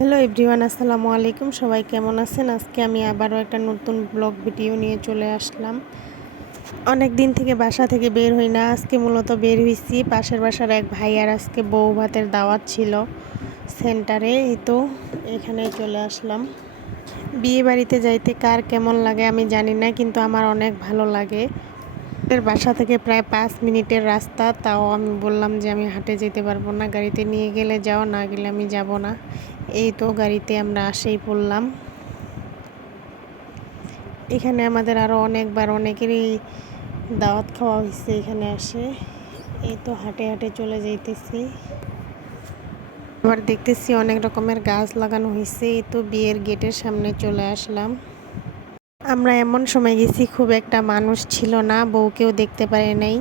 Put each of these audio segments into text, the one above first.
Hello everyone, আসসালামু আলাইকুম। সবাই কেমন আছেন? আজকে আমি আবারও একটা নতুন ব্লগ ভিডিও নিয়ে চলে আসলাম। অনেক দিন থেকে বাসা থেকে বের হই না। আজকে মূলত বের হইছি, পাশের বাসার এক ভাইয়ার আজকে বউ ভাতের দাওয়াত ছিল সেন্টারে। এই তো এখানে চলে আসলাম। বিয়ে বাড়িতে যাইতে কার কেমন লাগে আমি জানি না, কিন্তু আমার অনেক ভালো লাগে। এর বাসা থেকে প্রায় 5 মিনিটের রাস্তা, তাও আমি বললাম যে আমি হাঁটে যেতে পারবো না, গাড়িতে নিয়ে গেলে যাও, না গেলে আমি যাব না। এই তো গাড়িতে আমরা আসেই পড়লাম। এখানে আমাদের আরও অনেকবার অনেকেরই দাওয়াত খাওয়া হয়েছে এখানে আসে। এই তো হাঁটে হাঁটে চলে যাইতেছি। আবার দেখতেছি অনেক রকমের গাছ লাগানো হয়েছে। এই তো বিয়ের গেটের সামনে চলে আসলাম। আমরা এমন সময় গেছি খুব একটা মানুষ ছিল না, বউকেও দেখতে পারি নাই,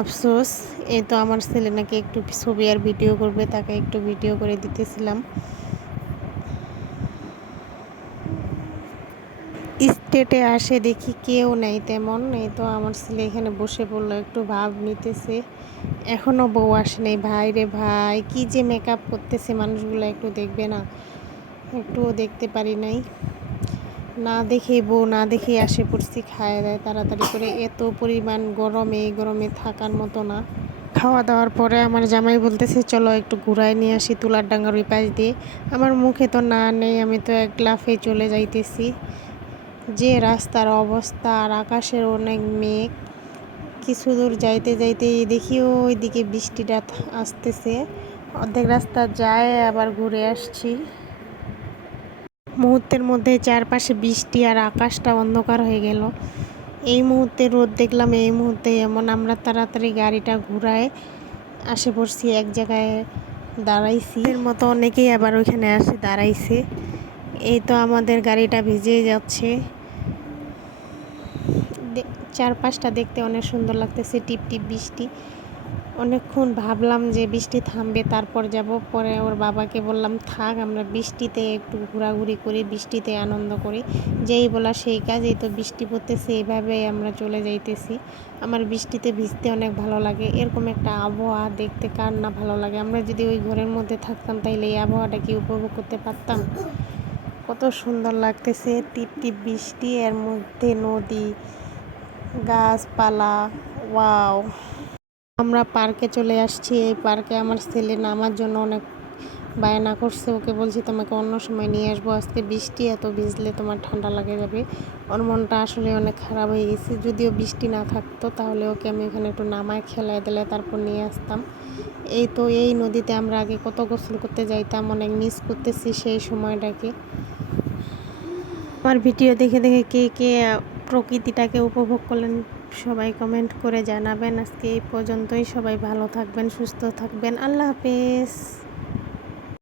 আফসোস। এই তো আমার ছেলে নাকি একটু ছবি আর ভিডিও করবে, তাকে একটু ভিডিও করে দিতেছিলাম। স্টেটে আসে দেখি কেউ নাই তেমন। এই তো আমার ছেলে এখানে বসে পড়লো, একটু ভাব নিতেছে। এখনও বউ আসে নাই। ভাই রে ভাই, কি যে মেকআপ করতেছে মানুষগুলো, একটু দেখবে না? একটুও দেখতে পারি নাই। না দেখেই বউ, না দেখেই আসে পড়ছি। খায় দেয় তাড়াতাড়ি করে। এত পরিমাণ গরম, এই গরমে থাকার মতো না। খাওয়া দাওয়ার পরে আমার জামাই বলতেছে চলো একটু ঘুরায় নিয়ে আসি তুলার ডাঙ্গার ওই পাশ দিয়ে। আমার মুখে তো না নেই, আমি তো এক লাফে চলে যাইতেছি। যে রাস্তার অবস্থা, আর আকাশের অনেক মেঘ। কিছু দূর যাইতে যাইতে দেখি ওইদিকে বৃষ্টিটা আসতেছে। অর্ধেক রাস্তা যায় আবার ঘুরে আসছি। মুহূর্তের মধ্যে চারপাশে বৃষ্টি আর আকাশটা অন্ধকার হয়ে গেল। এই মুহূর্তে রোদ দেখলাম, এই মুহূর্তে এমন। আমরা তাড়াতাড়ি গাড়িটা ঘুরায় আসে পড়ছি, এক জায়গায় দাঁড়াইছি। এর মতো অনেকেই আবার ওইখানে আসে দাঁড়াইছে। এই তো আমাদের গাড়িটা ভিজে যাচ্ছে। চারপাশটা দেখতে অনেক সুন্দর লাগতেছে, টিপ টিপ বৃষ্টি। অনেকক্ষণ ভাবলাম যে বৃষ্টি থামবে তারপর যাব। পরে ওর বাবাকে বললাম থাক, আমরা বৃষ্টিতে একটু ঘোরাঘুরি করি, বৃষ্টিতে আনন্দ করি। যেই বলা সেই কাজ। এই তো বৃষ্টি পড়তেছে, এইভাবেই আমরা চলে যাইতেছি। আমার বৃষ্টিতে ভিজতে অনেক ভালো লাগে। এরকম একটা আবহাওয়া দেখতে কার না ভালো লাগে? আমরা যদি ওই ঘরের মধ্যে থাকতাম তাইলে এই আবহাওয়াটা কি উপভোগ করতে পারতাম? কত সুন্দর লাগতেছে, টিপ টিপ বৃষ্টি, এর মধ্যে নদী, গাছপালা, ওয়াও। আমরা পার্কে চলে আসছি। এই পার্কে আমার ছেলে নামার জন্য অনেক বায়না করছে। ওকে বলছি তোমাকে অন্য সময় নিয়ে আসবো, আজকে বৃষ্টি, এত ভিজলে তোমার ঠান্ডা লাগে যাবে। ওর মনটা আসলে অনেক খারাপ হয়ে গেছে। যদিও বৃষ্টি না থাকতো তাহলে ওকে আমি এখানে একটু নামায় খেলায় দিলে তারপর নিয়ে আসতাম। এই তো এই নদীতে আমরা আগে কত গোসল করতে যাইতাম, অনেক মিস করতেছি সেই সময়টাকে। আমার ভিডিও দেখে দেখে কে কে প্রকৃতিটাকে উপভোগ করলেন সবাই কমেন্ট করে জানাবেন। আজকে এই পর্যন্তই। সবাই ভালো থাকবেন, সুস্থ থাকবেন। আল্লাহ হাফেজ।